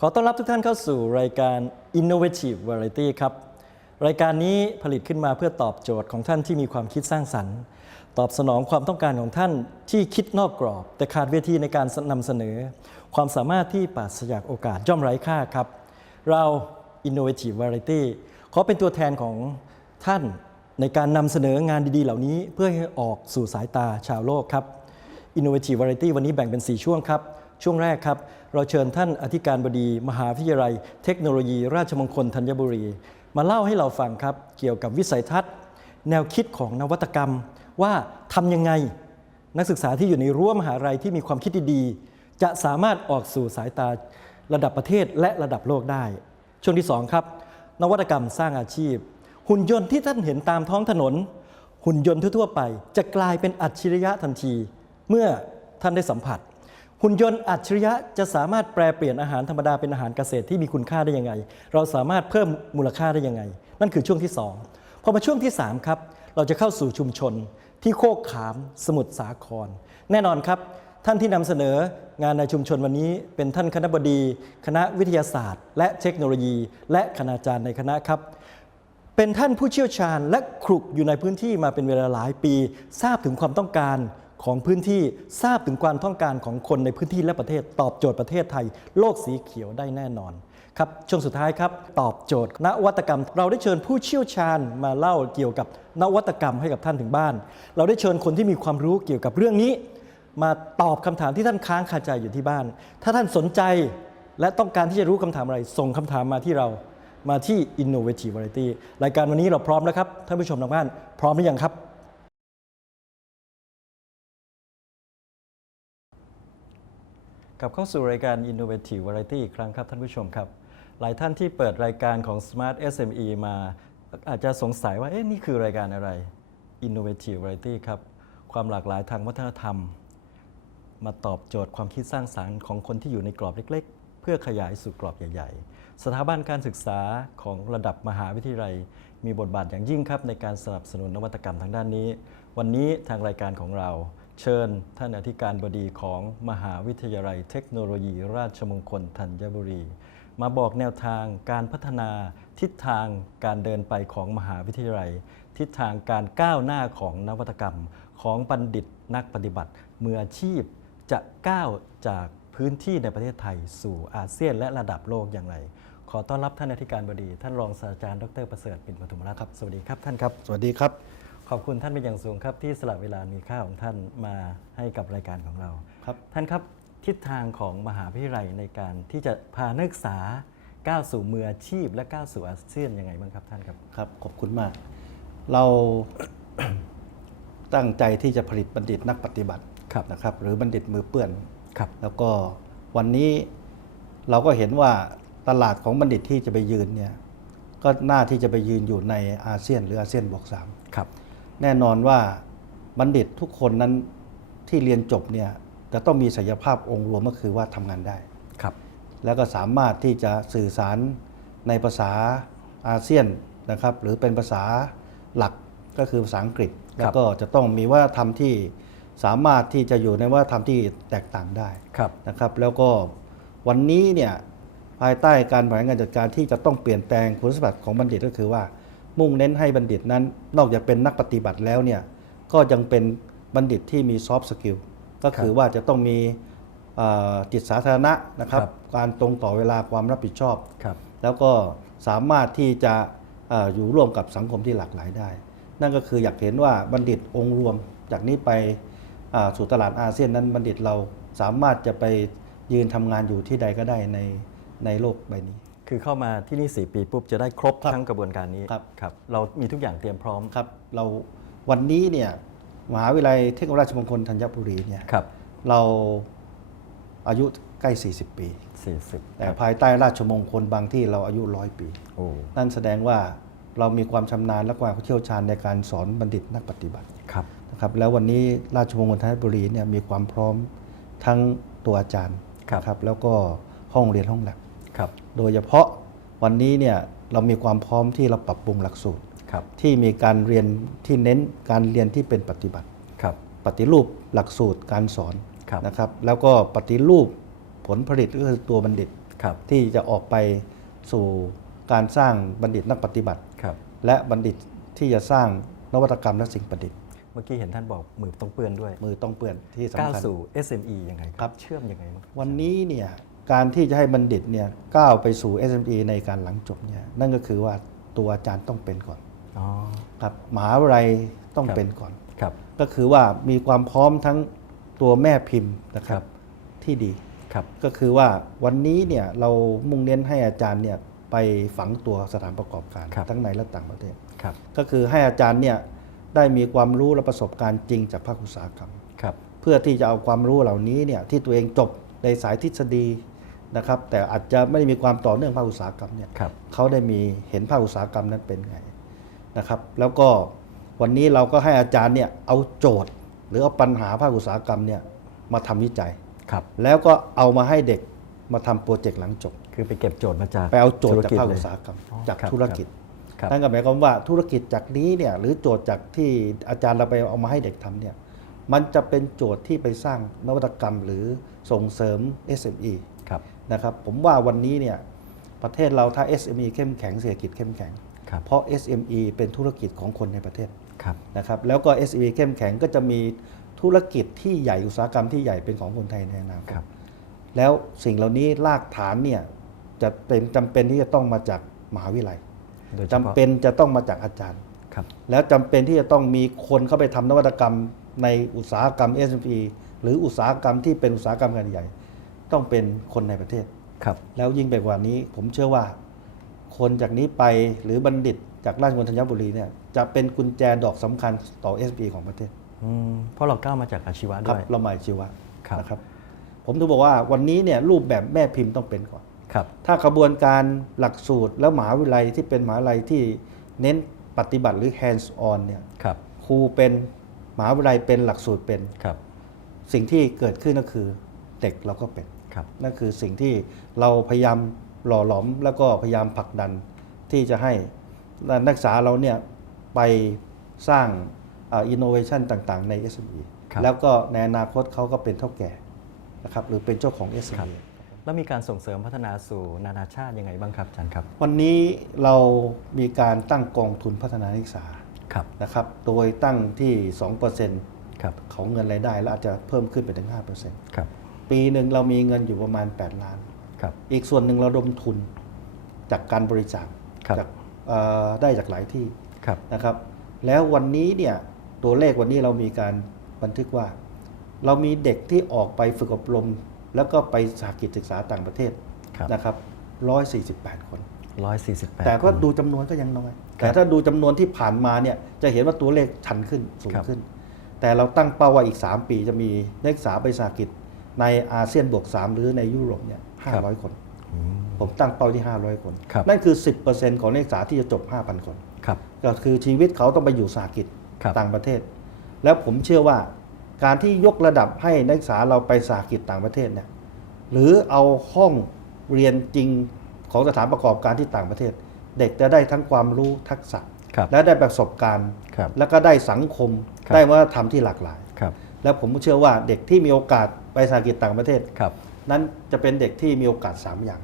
ขอต้อนรับทุกท่านเข้าสู่รายการ Innovative Variety ครับ รายการนี้ผลิตขึ้นมาเพื่อตอบโจทย์ของท่านที่มีความคิดสร้างสรรค์ ตอบสนองความต้องการของท่านที่คิดนอกกรอบ แต่ขาดเวทีในการนำเสนอ ความสามารถที่ปราศจากโอกาสย่อมไร้ค่าครับ เรา Innovative Variety ขอเป็นตัวแทนของท่านในการนำเสนองานดีๆ เหล่านี้เพื่อให้ออกสู่สายตาชาวโลกครับ Innovative Variety วันนี้แบ่งเป็น 4 ช่วงครับ ช่วงแรกครับ เราเชิญท่านอธิการบดีมหาวิทยาลัย เทคโนโลยี ราชมงคลธัญบุรี มาเล่าให้เราฟังครับ เกี่ยวกับวิสัยทัศน์ แนวคิดของนวัตกรรม ว่าทำยังไง นักศึกษาที่อยู่ในรั้วมหาลัยที่มีความคิดดีๆจะสามารถออกสู่สายตาระดับประเทศและระดับโลกได้ ช่วงที่ 2 ครับ นวัตกรรมสร้างอาชีพ หุ่นยนต์ที่ท่านเห็นตามท้องถนน หุ่นยนต์ทั่วๆไป จะกลายเป็นอัจฉริยะทันที เมื่อท่านได้สัมผัส หุ่นยนต์อัจฉริยะจะสามารถแปลเปลี่ยนอาหารธรรมดาเป็นอาหารเกษตรที่มีคุณค่าได้ยังไง เราสามารถเพิ่มมูลค่าได้ยังไง นั่นคือช่วงที่ 2 พอมาช่วงที่ 3 ครับ เราจะเข้าสู่ชุมชนที่โคกขามสมุทรสาคร แน่นอนครับ ท่านที่นำเสนองานในชุมชนวันนี้ เป็นท่านคณะบดี คณะวิทยาศาสตร์ และเทคโนโลยี และคณาจารย์ในคณะครับเป็นท่านผู้เชี่ยวชาญและครุกอยู่ในพื้นที่มาเป็นเวลาหลายปี ทราบถึงความต้องการ ของพื้นที่ทราบถึงความต้องการของคนในพื้นที่และประเทศ ตอบโจทย์ประเทศไทย โลกสีเขียวได้แน่นอนครับช่วงสุดท้ายครับ ตอบโจทย์ นวัตกรรม เราได้เชิญผู้เชี่ยวชาญมาเล่าเกี่ยวกับนวัตกรรมให้กับท่านถึงบ้าน เราได้เชิญคนที่มีความรู้เกี่ยวกับเรื่องนี้ มาตอบคำถามที่ท่านค้างคาใจอยู่ที่บ้าน ถ้าท่านสนใจและต้องการที่จะรู้คำถามอะไร ส่งคำถามมาที่เรามาที่ Innovative Variety รายการวันนี้เราพร้อมแล้วครับ ท่านผู้ชมทางบ้านพร้อมหรือยังครับ กับเข้าสู่รายการ Innovative Variety อีกครั้งครับท่านผู้ชมครับ หลายท่านที่เปิดรายการของ Smart SME มา อาจจะสงสัยว่าเอ๊ะนี่คือรายการอะไร Innovative Variety ครับ ความหลากหลายทางวัฒนธรรม มาตอบโจทย์ความคิดสร้างสารรค์ของคนที่อยู่ในกรอบเล็ก ๆ เพื่อขยายสู่กรอบใหญ่ ๆ สถาบันการศึกษาของระดับมหาวิทยาลัย มีบทบาทอย่างยิ่งครับในการสนับสนุนนวัตกรรมทางด้านนี้ วันนี้ทางรายการของเรา เชิญท่านอธิการบดีของมหาวิทยาลัยเทคโนโลยี ราชมงคลธัญบุรี มาบอกแนวทางการพัฒนาทิศทางการเดินไปของมหาวิทยาลัย ทิศทางการก้าวหน้าของนวัตกรรม ของบัณฑิตนักปฏิบัติมืออาชีพจะก้าวจากพื้นที่ในประเทศไทยสู่อาเซียนและระดับโลกอย่างไร ขอต้อนรับท่านอธิการบดี ท่านรองศาสตราจารย์ดรประเสริฐปิ่นปทุมรัตน์ครับ สวัสดีครับท่านครับ สวัสดีครับ ขอบคุณท่านเป็นอย่างสูงครับที่สละเวลามีค่าของท่านมาให้กับรายการของเราครับ ท่านครับทิศทางของมหาวิทยาลัยในการที่จะพานักศึกษาก้าวสู่มืออาชีพ และก้าวสู่อาเซียนยังไงบ้างครับท่านครับครับขอบคุณมาก เรา ตั้งใจที่จะผลิตบัณฑิตนักปฏิบัติครับนะครับ หรือบัณฑิตมือเปื้อนครับ แล้วก็วันนี้เราก็เห็นว่าตลาดของบัณฑิตที่จะไปยืนเนี่ยก็น่าที่จะไปยืนอยู่ในอาเซียน หรืออาเซียนบวกสามครับ แน่นอนว่าบัณฑิตทุกคนนั้นที่เรียนจบเนี่ยจะต้องมีศักยภาพองค์รวมก็คือว่าทำงานได้ครับ แล้วก็สามารถที่จะสื่อสารในภาษาอาเซียนนะครับ หรือเป็นภาษาหลักก็คือภาษาอังกฤษ แล้วก็จะต้องมีวัฒนธรรมที่สามารถที่จะอยู่ในวัฒนธรรมที่แตกต่างได้ครับนะครับ แล้วก็วันนี้เนี่ยภายใต้การบริหารงานจัดการที่จะต้องเปลี่ยนแปลงคุณสมบัติของบัณฑิตก็คือว่า มุ่งเน้นให้บัณฑิตนั้น นอกจากเป็นนักปฏิบัติแล้วเนี่ยก็ยังเป็นบัณฑิตที่มีซอฟต์สกิลก็คือว่าจะต้องมีเอ่อจิตสาธารณะนะครับครับ การตรงต่อเวลาความรับผิดชอบครับแล้วก็สามารถที่จะเอ่ออยู่ร่วมกับสังคมที่หลากหลายได้ นั่นก็คืออยากเห็นว่าบัณฑิตองค์รวมจากนี้ไปอ่าสู่ตลาดอาเซียนนั้นบัณฑิตเราสามารถจะไปยืนทำงานอยู่ที่ใดก็ได้ในในโลกใบนี้ คือเข้ามาที่นี่ 4 ปีปุ๊บจะได้ครบครับทั้งกระบวนการนี้ครับ ครับ เรามีทุกอย่างเตรียมพร้อม ครับเราวันนี้เนี่ยมหาวิทยาลัยเทคโนโลยีราชมงคลธัญบุรีเนี่ยครับ เราอายุใกล้ 40 ปี 40 แต่ภายใต้ราชมงคลบางที่เราอายุร้อยปี โอ้ นั่นแสดงว่าเรามีความชำนาญและความเชี่ยวชาญในการสอนบัณฑิตนักปฏิบัติครับ นะครับแล้ววันนี้ราชมงคลธัญบุรีเนี่ยมีความพร้อมทั้งตัวอาจารย์ครับ นะครับแล้วก็ห้องเรียนห้องแลบ ครับโดยเฉพาะวันนี้เนี่ยเรามีความพร้อมที่เราปรับปรุงหลักสูตรครับที่มีการเรียนที่เน้นการเรียนที่เป็นปฏิบัติครับปฏิรูปหลักสูตรการสอนครับนะครับแล้วก็ปฏิรูปผลผลิตก็คือตัวบัณฑิตครับที่จะออกไปสู่การสร้างบัณฑิตนักปฏิบัติครับและบัณฑิตที่จะสร้างนวัตกรรมและสิ่งประดิษฐ์เมื่อกี้เห็นท่านบอกมือต้องเปื้อนด้วย มือต้องเปื้อนที่ก้าวสำคัญสู่ SME ยังไงครับเชื่อมยังไงบ้างวันนี้เนี่ย การที่จะให้บัณฑิตเนี่ยก้าวไปสู่ SME ในการหลังจบเนี่ยนั่นก็คือว่าตัวอาจารย์ต้องเป็นก่อนอ๋อครับมหาวิทยาลัยต้องครับเป็นก่อนครับก็คือว่ามีความพร้อมทั้งตัวแม่พิมพ์นะคครัรับบที่ดีครับก็คือว่าวันนี้เนี่ยเรามุ่งเน้นให้อาจารย์เนี่ยไปฝังตัวสถานประกอบการครับทั้งในและต่างประเทศครับก็คือให้อาจารย์เนี่ยได้มีความรู้และประสบการณ์จริงจากภาคอุตสาหกรรมครับเพื่อที่จะเอาความรู้เหล่านี้เนี่ยที่ตัวเองจบในสายทฤษฎี นะครับแต่อาจจะไม่ได้มีความต่อเนื่องภาคอุตสาหกรรมเนี่ยครับเขาได้มีเห็นภาคอุตสาหกรรมนั้นเป็นไงนะครับ แล้วก็วันนี้เราก็ให้อาจารย์เนี่ยเอาโจทย์ หรือเอาปัญหาภาคอุตสาหกรรมเนี่ยมาทำวิจัยครับแล้วก็เอามาให้เด็กมาทำโปรเจกต์หลังจบ คือไปเก็บโจทย์มาจากไปเอาโจทย์จากธุรจภาคเลอุยตสาหกรรมอ๋อจากครับธุรกิจครับนั่นก็หมายความว่าธุรกิจจากนี้เนี่ยหรือโจทย์จากที่อาจารย์เราไปเอามาให้เด็กทำเนี่ยมันจะเป็นโจทย์ที่ไปสร้างนวัตกรรมหรือส่งเสริม SME ครับ นะครับผมว่าวันนี้เนี่ยประเทศเราถ้า SME เข้มแข็งเศรษฐกิจเข้มแข็ง ครับ เพราะ SME เป็นธุรกิจของคนในประเทศครับ นะครับแล้วก็ SME เข้มแข็งก็จะมีธุรกิจที่ใหญ่อุตสาหกรรมที่ใหญ่เป็นของคนไทยในอนาคตครับ แล้วสิ่งเหล่านี้รากฐานเนี่ยจะเป็นจำเป็นที่จะต้องมาจากมหาวิทยาลัยโดยเฉจำพาะเป็นจะต้องมาจากอาจารย์ ครับ แล้วจำเป็นที่จะต้องมีคนเข้าไปทำนวัตกรรมในอุตสาหกรรม SME หรืออุตสาหกรรมที่เป็นอุตสาหกรรมขนาดใหญ่ ต้องเป็นคนในประเทศครับ แล้วยิ่งไปกว่านี้ผมเชื่อว่า คนจากนี้ไปหรือบัณฑิตจากราชมงคลธัญบุรีเนี่ยจะเป็นกุญแจดอกสำคัญต่อ SME ของประเทศอืมเพราะเราก้าวมาจากอาชีวะครัด้วยเราหมายชีวะครับนะครับ ผมถึงบอกว่าวันนี้เนี่ยรูปแบบแม่พิมพ์ต้องเป็นก่อนครับถ้ากระบวนการหลักสูตรแล้วมหาวิทยาลัยที่เป็นมหาวิทยาลัยที่เน้นปฏิบัติหรือ hands on เนี่ยครับครูเป็นมหาวิทยาลัยเป็นหลักสูตรเป็นครับ สิ่งที่เกิดขึ้นก็คือเด็กเราก็เป็นครับ นั่นคือสิ่งที่เราพยายามหล่อหลอมแล้วก็พยายามผลักดันที่จะให้นักศึกษาเราเนี่ยไปสร้างอินโนเวชันต่างๆ ใน SME ครับแล้วก็ในอนาคตเขาก็เป็นเท่าแก่นะครับหรือเป็นเจ้าของ SME แล้วมีการส่งเสริมพัฒนาสู่นานาชาติยังไงบ้างครับอาจารย์ครับ วันนี้เรามีการตั้งกองทุนพัฒนานักศึกษาครับนะครับโดยตั้งที่ 2%ครับของเงินรายได้ แล้วอาจจะเพิ่มขึ้นไปถึงครับ5% ปีหนึ่งเรามีเงินอยู่ประมาณ 8 ล้าน ครับ อีกส่วนหนึ่งเราดมทุนจากการบริจาคครับ จากเอ่อได้จากหลายที่ครับ นะครับ แล้ววันนี้เนี่ยตัวเลขวันนี้เรามีการบันทึกว่า เรามีเด็กที่ออกไปฝึกอบรม แล้วก็ไปสาหกิจศึกษาต่างประเทศครับ นะครับ148 คน ร้อยสี่สิบแปด แต่ก็ดูจำนวนก็ยังน้อยแต่ถ้าดูจำนวนที่ผ่านมาเนี่ยจะเห็นว่าตัวเลขชันขึ้นสูงครับ ขึ้น แต่เราตั้งเป้าว่าอีก 3 ปีจะมีนักศึกษาไปสาหกิจ ในอาเซียนบวก 3 หรือในยุโรปเนี่ย500 คน ผมตั้งเป้าที่ 500 คนครับนั่นคือ 10%ของนักศึกษาที่จะจบ 5,000 คนครับก็คือชีวิตเขาต้องไปอยู่สาหกิจครับต่างประเทศ แล้วผมเชื่อว่าการที่ยกระดับให้นักศึกษาเราไปสาหกิจต่างประเทศเนี่ยหรือเอาห้องเรียนจริงของสถานประกอบการที่ต่างประเทศ เด็กจะได้ทั้งความรู้ทักษะครับและได้ประสบการณ์ครับแล้วก็ได้สังคมครับได้วัฒนธรรมที่หลากหลายครับแล้วผมเชื่อว่าเด็กที่มีโอกาส ไปสาหกิจต่างประเทศครับ นั้นจะเป็นเด็กที่มีโอกาส 3 อย่าง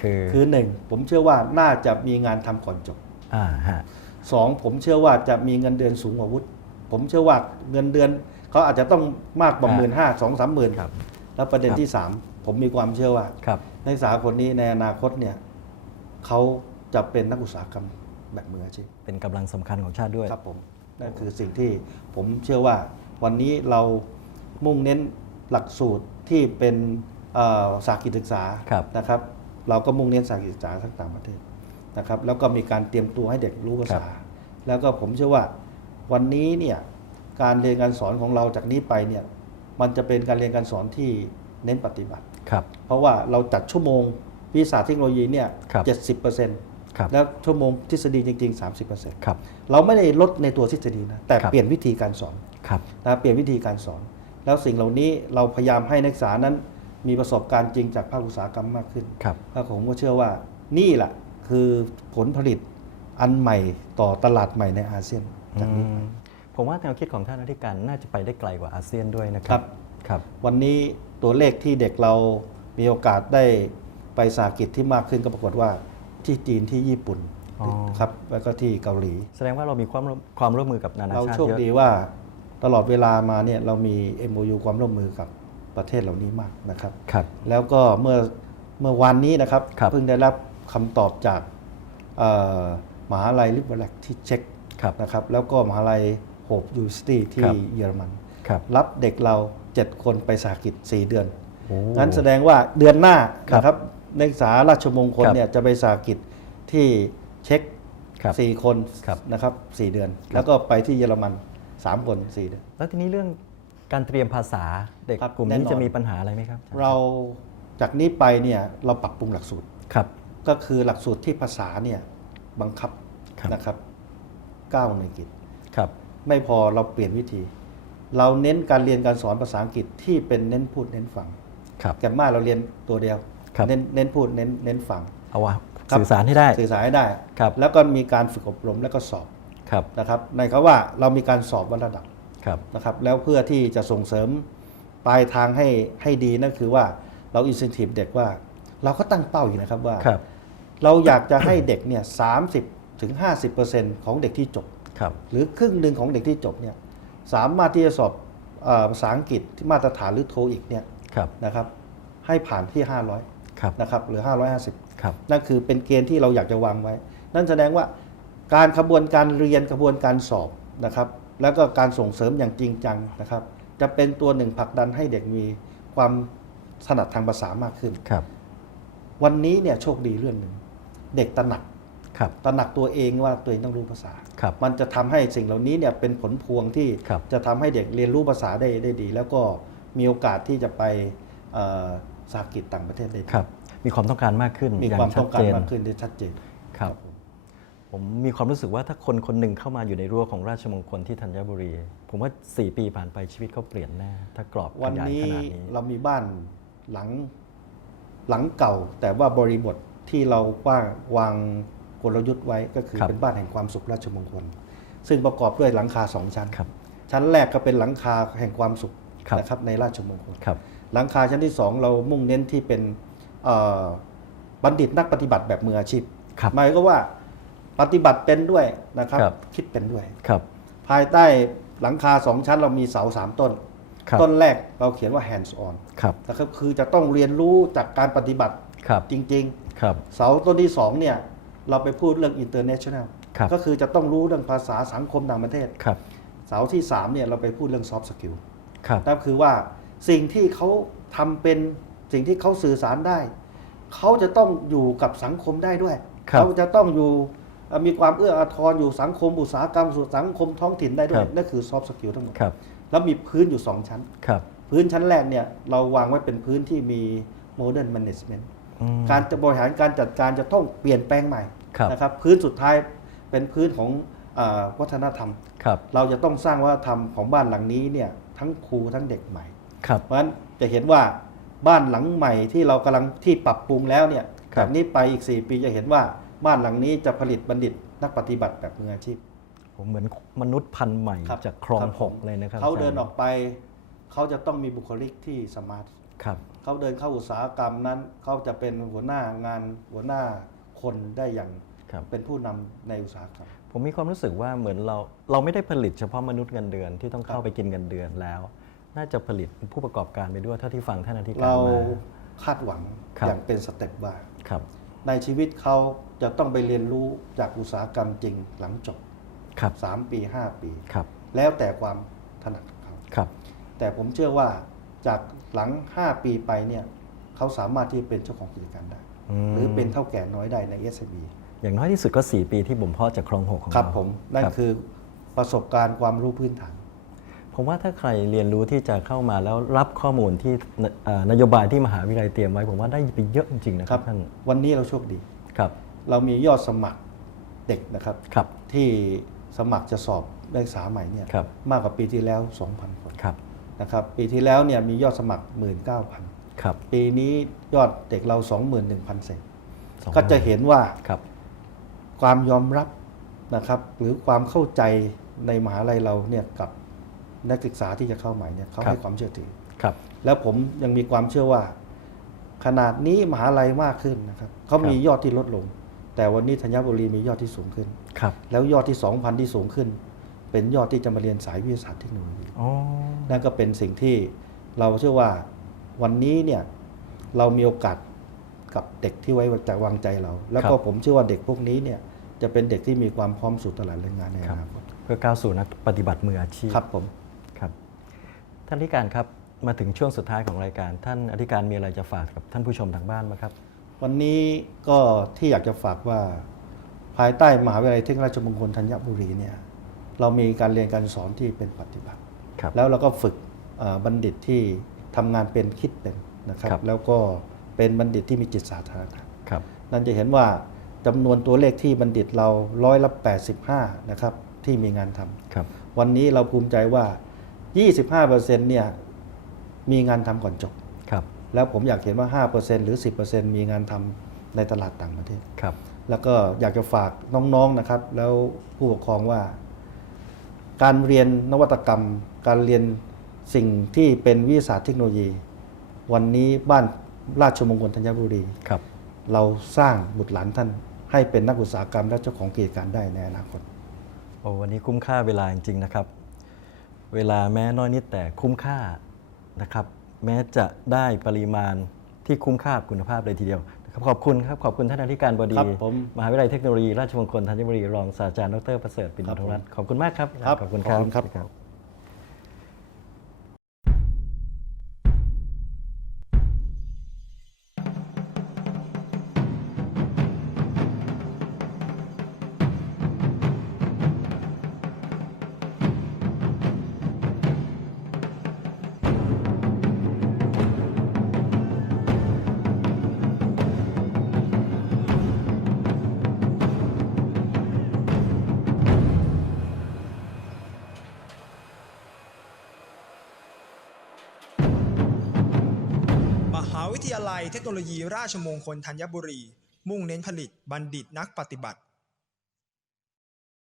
คือคือหนึ่งผมเชื่อว่าน่าจะมีงานทำก่อนจบอ่าฮะสองผมเชื่อว่าจะมีเงินเดือนสูงกว่าวุฒิผมเชื่อว่าเงินเดือนเขาอาจจะต้องมากกว่าหมื่นห้าสองสามหมื่นครับแล้วประเด็นครับที่สามผมมีความเชื่อว่าครับนักศึกษาคนนี้ในอนาคตเนี่ยเขาจะเป็นนักอุตสาหกรรมแบบมืออาชีพเป็นกำลังสำคัญของชาติด้วยครับผมนั่นคือสิ่งที่ผมเชื่อว่าวันนี้เรามุ่งเน้น หลักสูตรที่เป็นเอ่อสาหกิจศึกษาครับนะครับ เราก็มุ่งเน้นสาหกิจศึกษาทั้งต่างประเทศนะครับ แล้วก็มีการเตรียมตัวให้เด็กรู้ภาษา แล้วก็ผมเชื่อว่าวันนี้เนี่ยการเรียนการสอนของเราจากนี้ไปเนี่ยมันจะเป็นการเรียนการสอนที่เน้นปฏิบัติครับเพราะว่าเราจัดชั่วโมงวิชาเทคโนโลยีเนี่ยครับเจ็ดสิบเปอร์เซ็นต์ครับแล้วชั่วโมงทฤษฎีจริง ๆ 30เปอร์เซ็นต์ครับเราไม่ได้ลดในตัวทฤษฎีนะแต่ครับเปลี่ยนวิธีการสอนครับนะเปลี่ยนวิธีการสอน แล้วสิ่งเหล่านี้เราพยายามให้นักศึกษานั้น มีประสบการณ์จริงจากภาคอุตสาหกรรมมากขึ้นครับแล้วผมก็เชื่อว่านี่แหละคือผลผลิตอันใหม่ต่อตลาดใหม่ในอาเซียนจากนี้ไปผมว่าแนวคิดของท่านอธิการน่าจะไปได้ไกลกว่าอาเซียนด้วยนะคครัรับครับ วันนี้ตัวเลขที่เด็กเรามีโอกาสได้ไปสาหกิจที่มากขึ้นก็ปรากฏว่าที่จีนที่ญี่ปุ่นอ๋อครับแล้วก็ที่เกาหลี แสดงว่าเรามีความร่วมความร่วมมือกับนานาเราชาติโชคเยอะดีว่า ตลอดเวลามาเนี่ยเรามี MOU ความร่วมมือกับประเทศเหล่านี้มากนะครับ ครับ แล้วก็เมื่อเมื่อวันนี้นะครับ ครับ เพิ่งได้รับคำตอบจากเอ่อมหาลัยลิบเบลกที่เช็กครับ นะครับ แล้วก็มหาลัยโฮปยูสตี้คที่รับ เยอรมัน ครับรับเด็กเรา 7 คนไปสาหกิจ 4 เดือน โอ้นั้นแสดงว่าเดือนหน้าครับนะครับนักศึกษาราชมงคลครับเนี่ยจะไปสาหกิจที่เช็กครับสี่คนครับนะครับสี่เดือนครับแล้วก็ไปที่เยอรมัน 3คนสี่เดือน แล้วทีนี้เรื่องการเตรียมภาษาเด็กครับกลุ่มแน่นี้นอน จะมีปัญหาอะไรไหมครับเราจากนี้ไปเนี่ยเราปรับปรุงหลักสูตร ครับ ก็คือหลักสูตรที่ภาษาเนี่ยบังคับครับ นะครับเก้าในกิจ ครับ ไม่พอเราเปลี่ยนวิธี เราเน้นการเรียนการสอนภาษาอังกฤษที่เป็นเน้นพูดเน้นฟังครับ แกมมาเราเรียนตัวเดียว ครับ เน้นเน้นพูดเน้นเน้นฟัง เอาว่าครับ สื่อสารให้ได้ สื่อสารให้ได้ ครับ แล้วก็มีการฝึกอบรมแล้วก็สอบับนะครับในคำว่าเรามีการสอบวัดระดับครับนะครับแล้วเพื่อที่จะส่งเสริมปลายทางให้ให้ดีนั่นคือว่าเราอินสิทีฟเด็กว่า เราก็ตั้งเป้าอยู่นะครับว่าครเราอยากจะให้เด็กเนี่ยสามสิบถึงห้าสิบเปอร์เซ็นต์ของเด็กที่จบ ครับ หรือครึ่งหนึ่งของเด็กที่จบเนี่ยสามารถที่จะสอบภาษาอังกฤษที่มาตรฐานหรือโทอีกเนี่ยนะครับให้ผ่านที่ห้าร้อยนะครับหรือห้าร้อยห้าสิบนั่นคือเป็นเกณฑ์ที่เราอยากจะวางไว้ นั่นแสดงว่า การขบวนการเรียนขบวนการสอบนะครับ แล้วก็การส่งเสริมอย่างจริงจังนะครับ จะเป็นตัวหนึ่งผลักดันให้เด็กมีความถนัดทางภาษามากขึ้นครับ วันนี้เนี่ยโชคดีเรื่องหนึ่งเด็กตระหนักครับตระหนักตัวเองว่าตัวเองต้องรู้ภาษาครับมันจะทำให้สิ่งเหล่านี้เนี่ยเป็นผลพวงที่ครับจะทำให้เด็กเรียนรู้ภาษาได้ได้ดี แล้วก็มีโอกาสที่จะไปเอ่อสาหกิจต่างประเทศได้ดีครับ มีความต้องการมากขึ้นมีอย่าความชัต้ดองกาเจรนมากขึ้นได้ชัดเจนครับ ผมมีความรู้สึกว่าถ้าคนคนหนึ่งเข้ามาอยู่ในรั้วของราชมงคลที่ธัญบุรี ผมว่า 4 ปีผ่านไปชีวิตเขาเปลี่ยนแน่ถ้ากรอบขวันยายนี้ขนาดนี้เรามีบ้านหลังหลังเก่า แต่ว่าบริบทที่เราว่างวางกลยุทธ์ไว้ก็คือครับเป็นบ้านแห่งความสุขราชมงคล ซึ่งประกอบด้วยหลังคาสองชั้น ครับ ชั้นแรกก็เป็นหลังคาแห่งความสุขครับ นะครับในราชมงคล ครับ หลังคาชั้นที่สองเรามุ่งเน้นที่เป็นเอ่อบัณฑิตนักปฏิบัติแบบมืออาชีพครับหมายก็ว่า ปฏิบัติเป็นด้วยนะครับ ครับ คิดเป็นด้วย ครับ ภายใต้หลังคาสองชั้นเรามีเสาสามต้น ครับ ต้นแรกเราเขียนว่า hands on ครับ นะครับคือจะต้องเรียนรู้จากการปฏิบัติครับ จริง ครับ ๆ เสาต้นที่สองเนี่ยเราไปพูดเรื่อง international ครับ ก็คือจะต้องรู้เรื่องภาษาสังคมต่างประเทศ ครับ เสาที่สามเนี่ยเราไปพูดเรื่อง soft skill ครับ นั่นคือว่าสิ่งที่เขาทำเป็นสิ่งที่เขาสื่อสารได้ เขาจะต้องอยู่กับสังคมได้ด้วย ครับ เขาจะต้องอยู่เอ่อ มีความเอื้ออาทรอยู่สังคมอุตสาหกรรมสู่สังคมท้องถิ่นได้ด้วคยรับ นั่นคือ soft skill ทั้งหมดครับแล้วมีพื้นอยู่ 2 ชั้น ครับพื้นชั้นแรกเนี่ยเราวางไว้เป็นพื้นที่มี modern management อืม การจะบริหารการจัดการจะต้องเปลี่ยนแปลงใหม่ครับ นะครับพื้นสุดท้ายเป็นพื้นของเออวัฒนธรรม ครับเราจะต้องสร้างวัฒนธรรมของบ้านหลังนี้เนี่ยทั้งครูทั้งเด็กใหม่ ครับ เพราะฉะนั้นจะเห็นว่าบ้านหลังใหม่ที่เรากำลังที่ปรับปรุงแล้วเนี่ยครับ จากนี้ไปอีก 4 ปีจะเห็นว่า บ้านหลังนี้จะผลิตบัณฑิตนักปฏิบัติแบบมืออาชีพผมเหมือนมนุษย์พันธุ์ใหม่ครับจากคลองครับหกเลยนะครับเขาจรย์เดินออกไป เขาจะต้องมีบุคลิกที่สมาร์ทครับเขาเดินเข้าอุตสาหกรรมนั้น เขาจะเป็นหัวหน้างานหัวหน้าคนได้อย่างครับเป็นผู้นำในอุตสาหกรรมผมมีความรู้สึกว่าเหมือนเราเราไม่ได้ผลิตเฉพาะมนุษย์เงินเดือนที่ต้องครับเข้าไปกินเงินเดือนแล้ว น่าจะผลิตผู้ประกอบการไปด้วยเท่าที่ฟังท่านอธิการเรามาคาดหวังครับอย่างเป็นสเต็ปว่าครับ ในชีวิตเขาจะต้องไปเรียนรู้จากอุตสาหกรรมจริงหลังจบครับ3ปี5ปีครับ แล้วแต่ความถนัดของเขาครับ แต่ผมเชื่อว่าจากหลัง5ปีไปเนี่ยเขาสามารถที่จะเป็นเจ้าของกิจการได้มหรือเป็นเท่าแก่น้อยได้ใน s อ b อย่างน้อยที่สุดก็ 4 ปีที่บ่มเพาะจากคลองหกของครับเราผมนั่นรับคือประสบการณ์ความรู้พื้นฐาน ผมว่าถ้าใครเรียนรู้ที่จะเข้ามาแล้วรับข้อมูลที่นเอ่อนโยบายที่มหาวิทยาลัยเตรียมไว้ ผมว่าได้ไปเยอะจริงๆนะคครัรับบท่านวันนี้เราโชคดีครับ เรามียอดสมัครเด็กนะครับครับที่สมัครจะสอบนักศึกษาใหม่เนี่ยครับมากกว่าปีที่แล้ว 2,000 คนครับนะครับ ปีที่แล้วเนี่ยมียอดสมัคร 19,000ครับปีนี้ยอดเด็กเรา 21,000เศษสองก็จะเห็นว่าครับความยอมรับนะครับ หรือความเข้าใจในมหาลัยเราเนี่ยกับ นักศึกษาที่จะเข้าใหม่เนี่ยเขาให้ความเชื่อถือครับ แล้วผมยังมีความเชื่อว่า ขนาดนี้มหาลัยมากขึ้นนะครับเขามียอดที่ลดลง แต่วันนี้ธัญบุรีมียอดที่สูงขึ้นครับแล้วยอดที่ 2,000 ที่สูงขึ้น เป็นยอดที่จะมาเรียนสายวิทยาศาสตร์เทคโนโลยีอ๋อนั่นก็เป็นสิ่งที่เราเชื่อว่าวันนี้เนี่ยเรามีโอกาสกับเด็กที่ไว้วางใจวางใจเรา แล้วก็ผมเชื่อว่าเด็กพวกนี้เนี่ยจะเป็นเด็กที่มีความพร้อมสู่ตลาดแรงงานในอนาคตเพื่อก้าวสู่นักปฏิบัติมืออาชีพครับผมครับ ท่านอธิการครับมาถึงช่วงสุดท้ายของรายการ ท่านอธิการมีอะไรจะฝากกับท่านผู้ชมทางบ้านไหมครับ วันนี้ก็ที่อยากจะฝากว่าภายใต้มหาวิทยาลัยเทคโนโลยีราชมงคลธัญบุรีเนี่ยเรามีการเรียนการสอนที่เป็นปฏิบัติครับแล้วเราก็ฝึกเอ่อบัณฑิตที่ทำงานเป็นคิดเป็นนะครับครับแล้วก็เป็นบัณฑิตที่มีจิตสาธารณะครับนั่นจะเห็นว่าจำนวนตัวเลขที่บัณฑิตเราร้อยละ85 นะครับที่มีงานทำครับวันนี้เราภูมิใจว่า 25%เนี่ยมีงานทำก่อนจบ ครับ แล้วผมอยากเห็นว่า 5%หรือ 10%มีงานทำในตลาดต่างประเทศ ครับ แล้วก็อยากจะฝากน้องๆนะครับ แล้วผู้ปกครองว่า การเรียนนวัตกรรม การเรียนสิ่งที่เป็นวิทยาศาสตร์เทคโนโลยี วันนี้บ้านราชมงคลธัญบุรี ครับ เราสร้างบุตรหลานท่าน ให้เป็นนักอุตสาหกรรมและเจ้าของกิจการได้ในอนาคต โอ้วันนี้คุ้มค่าเวลาจริงๆนะครับ เวลาแม้น้อยนิดแต่คุ้มค่านะครับ แม้จะได้ปริมาณที่คุ้มค่าคุณภาพเลยทีเดียวนะครับขอบคุณครับ ขอบคุณท่านอธิการบดี ครับผมมหาวิทยาลัยเทคโนโลยี ราชมงคลธัญบุรีรองศาสตราจารย์ดรประเสริฐปินครับทรัตน์ผมขอบคุณมากครับ ครับขอบคุณครับขอบคุณครับ ลัยเทคโนโลยีราชมงคลธัญบุรี มุ่งเน้นผลิตบัณฑิตนักปฏิบัติ